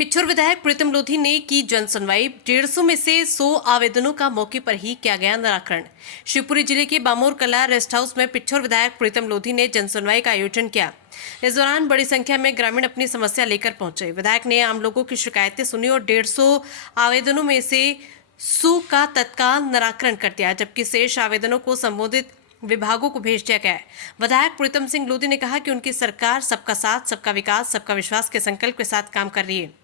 पिछोर विधायक प्रीतम लोधी ने की जन सुनवाई। 150 में से 100 आवेदनों का मौके पर ही किया गया निराकरण। शिवपुरी जिले के बामोर कला रेस्ट हाउस में पिछोर विधायक प्रीतम लोधी ने जन सुनवाई का आयोजन किया। इस दौरान बड़ी संख्या में ग्रामीण अपनी समस्या लेकर पहुंचे। विधायक ने आम लोगों की शिकायतें सुनी और 150 आवेदनों में से 100 का तत्काल निराकरण कर दिया, जबकि शेष आवेदनों को संबोधित विभागों को भेज दिया गया है। विधायक प्रीतम सिंह लोधी ने कहा कि उनकी सरकार सबका साथ, सबका विकास, सबका विश्वास के संकल्प के साथ काम कर रही है।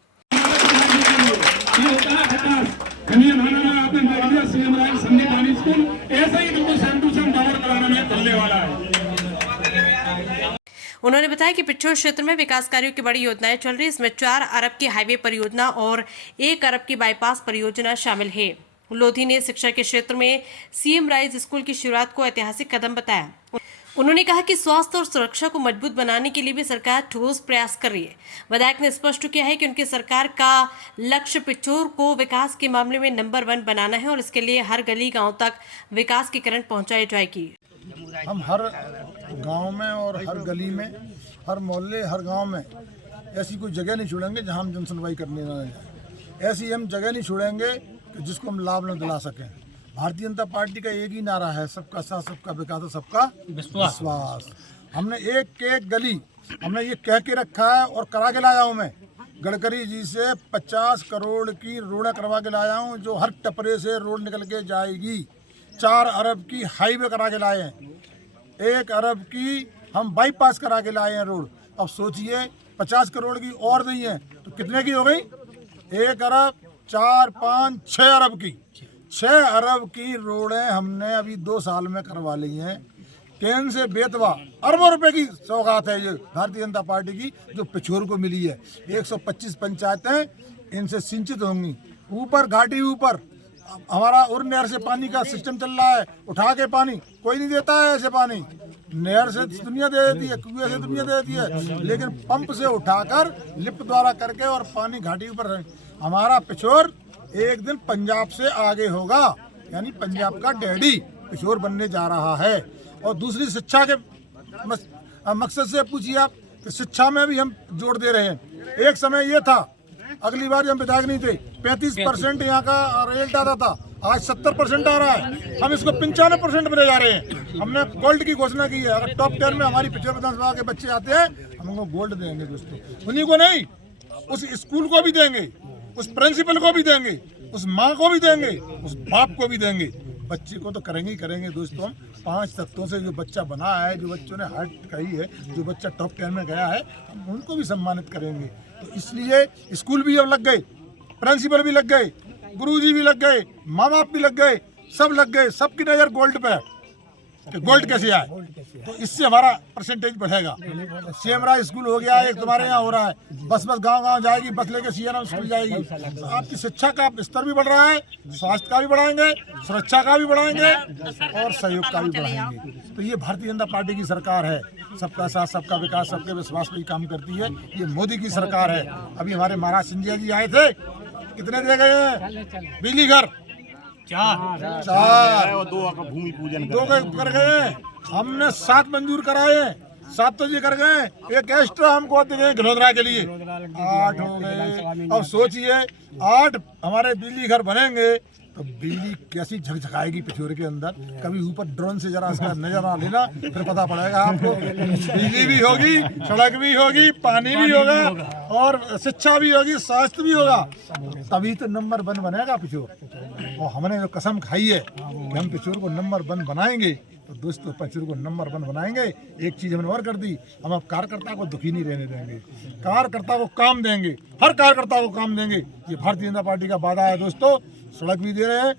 उन्होंने बताया कि पिछोर क्षेत्र में विकास कार्यों की बड़ी योजनाएं चल रही। इसमें 4 अरब की हाईवे परियोजना और 1 अरब की बाईपास परियोजना शामिल है। लोधी ने शिक्षा के क्षेत्र में सीएम राइज स्कूल की शुरुआत को ऐतिहासिक कदम बताया। उन्होंने कहा कि स्वास्थ्य और सुरक्षा को मजबूत बनाने के लिए भी सरकार ठोस प्रयास कर रही है। विधायक ने स्पष्ट किया है कि उनकी सरकार का लक्ष्य पिछोर को विकास के मामले में नंबर 1 बनाना है और इसके लिए हर गली गांव तक विकास की किरण पहुंचाई जाएगी। हम हर गांव में और हर गली में, हर मोहल्ले, हर गांव में ऐसी कोई जगह नहीं छोड़ेंगे जहां हम जनसुनवाई करने ना जाए। ऐसी हम जगह नहीं छोड़ेंगे कि जिसको हम लाभ न दिला सकें। भारतीय जनता पार्टी का एक ही नारा है, सबका साथ, सबका विकास और सबका विश्वास। हमने एक गली हमने ये कह के रखा है और करा के लाया हूँ। मैं गडकरी जी से 50 करोड़ की रोड करवा के लाया हूँ, जो हर टपरे से रोड निकल के जाएगी। 4 अरब की हाईवे करा के लाए हैं, 1 अरब की हम बाईपास करा के लाए हैं रोड। अब सोचिए 50 करोड़ की और दी है तो कितने की हो गई? 1 अरब 4, 5, 6 अरब की 6 अरब की रोडें हमने अभी 2 साल में करवा ली हैं। केन से बेतवा अरबों रुपए की सौगात है ये भारतीय जनता पार्टी की, जो पिछोर को मिली है। 125 पंचायतें इनसे सिंचित होंगी। ऊपर घाटी ऊपर हमारा उर नहर से पानी का सिस्टम चल रहा है। उठा के पानी कोई नहीं देता है, ऐसे पानी नहर से दुनिया दे देती है, कुएं से दुनिया दे देती है, लेकिन पंप से उठाकर लिफ्ट द्वारा करके और पानी घाटी ऊपर। हमारा पिछोर एक दिन पंजाब से आगे होगा, यानी पंजाब का डैडी पिछोर बनने जा रहा है। और दूसरी शिक्षा के मकसद से पूछिए आप कि शिक्षा में भी हम जोड़ दे रहे हैं। एक समय ये था, अगली बार हम विधायक नहीं थे, 35% यहाँ का रिजल्ट आता था, आज 70% आ रहा है। हम इसको 95% में ले जा रहे हैं। हमने गोल्ड की घोषणा की है। अगर टॉप 10 में हमारी पिछोर विधानसभा के बच्चे आते हैं, हम उनको गोल्ड देंगे दोस्तों। उन्हीं को नहीं, उस स्कूल को भी देंगे, उस प्रिंसिपल को भी देंगे, उस माँ को भी देंगे, उस बाप को भी देंगे। बच्चे को तो करेंगे ही करेंगे दोस्तों। हम 5 तत्वों से जो बच्चा बना है, जो बच्चों ने हार्ट कही है, जो बच्चा टॉप 10 में गया है, हम उनको भी सम्मानित करेंगे। तो इसलिए स्कूल भी अब लग गए, प्रिंसिपल भी लग गए, गुरुजी भी लग गए, माँ बाप भी लग गए, सब लग गए। सबकी नज़र गोल्ड पे है कि गोल्ड कैसे आए, तो इससे हमारा परसेंटेज बढ़ेगा। सीएम राइज स्कूल हो गया, एक तुम्हारे यहाँ हो रहा है। बस गांव जाएगी, बस लेके सीएम स्कूल जाएगी। तो आपकी शिक्षा का स्तर भी बढ़ रहा है, स्वास्थ्य का भी बढ़ाएंगे, सुरक्षा का भी बढ़ाएंगे और सहयोग का भी बढ़ाएंगे। तो ये भारतीय जनता पार्टी की सरकार है, सबका साथ, सबका विकास, सबके विश्वास पर ही काम करती है। ये मोदी की सरकार है। अभी हमारे महाराज सिंधिया जी आए थे, कितने दे गए हैं? बिजली घर 4 और 2 का भूमि पूजन 2 कर गए। हमने 7 मंजूर कराए हैं, 7 तो जी कर गए। एक एक्स्ट्रा हमको दे गए घनौदरा के लिए, 8 हो गए। अब सोचिए 8 हमारे बिजली घर बनेंगे तो बिजली कैसी झकझकाएगी पिछोर के अंदर। कभी ऊपर ड्रोन से जरा इसका नजर आ लेना, फिर पता पड़ेगा आपको। बिजली भी होगी, सड़क भी होगी, पानी भी होगा और शिक्षा भी होगी, स्वास्थ्य भी होगा। तभी तो नंबर 1 बनेगा पिछोर। और हमने जो कसम खाई है कि हम पिछोर को नंबर 1 बनाएंगे, तो दोस्तों पिछोर को नंबर 1 बनाएंगे। एक चीज़ हमने और कर दी, हम अब कार्यकर्ता को दुखी नहीं रहने देंगे, कार्यकर्ता को काम देंगे, हर कार्यकर्ता को काम देंगे। ये भारतीय जनता पार्टी का वादा है दोस्तों। सड़क भी दे रहे हैं,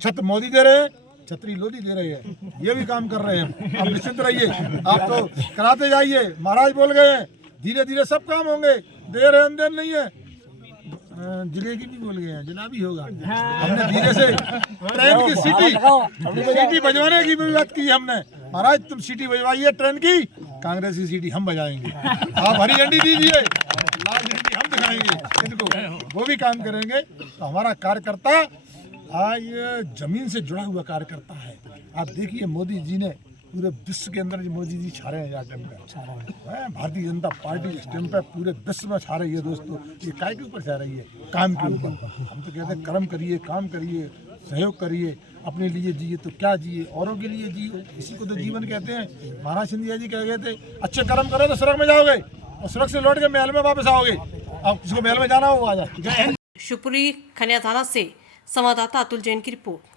छत मोदी दे रहे हैं, छतरी लोधी दे रहे हैं, ये भी काम कर रहे हैं। आप निश्चिंत रहिए, आप तो कराते जाइए। महाराज बोल गए हैं, धीरे धीरे सब काम होंगे, देर है अंधेर नहीं है। जिलेबी भी बोल गए हैं, जिला भी होगा। हमने धीरे से ट्रेन की सीटी बजवाने की भी बात की हमने। महाराज तुम सीटी बजवाइए ट्रेन की, कांग्रेस की सीटी हम बजाएंगे। आप हरी झंडी दीजिए, लाल झंडी हम दिखाएंगे इनको, वो भी काम करेंगे। तो हमारा कार्यकर्ता आज जमीन से जुड़ा हुआ कार्यकर्ता है। आप देखिए मोदी जी ने पूरे विश्व के अंदर मोदी जी छा रहे हैं यहाँ टाइम पे। भारतीय जनता पार्टी इस टाइम पे पूरे विश्व में छा रही है दोस्तों। ये काय के ऊपर छा रही है? काम के ऊपर। हम तो कहते हैं कर्म करिए, काम करिए, सहयोग करिए, अपने लिए जिए तो क्या जिए, औरों के लिए जियो, इसी को तो जीवन कहते हैं। महाराज सिंधिया जी कह गए थे, अच्छे कर्म करो तो स्वर्ग में जाओगे और स्वर्ग से लौट के महल में वापस आओगे। अब किसको महल में जाना हो आ जाए। शिवपुरी खनिया थाना से संवाददाता अतुल जैन की रिपोर्ट।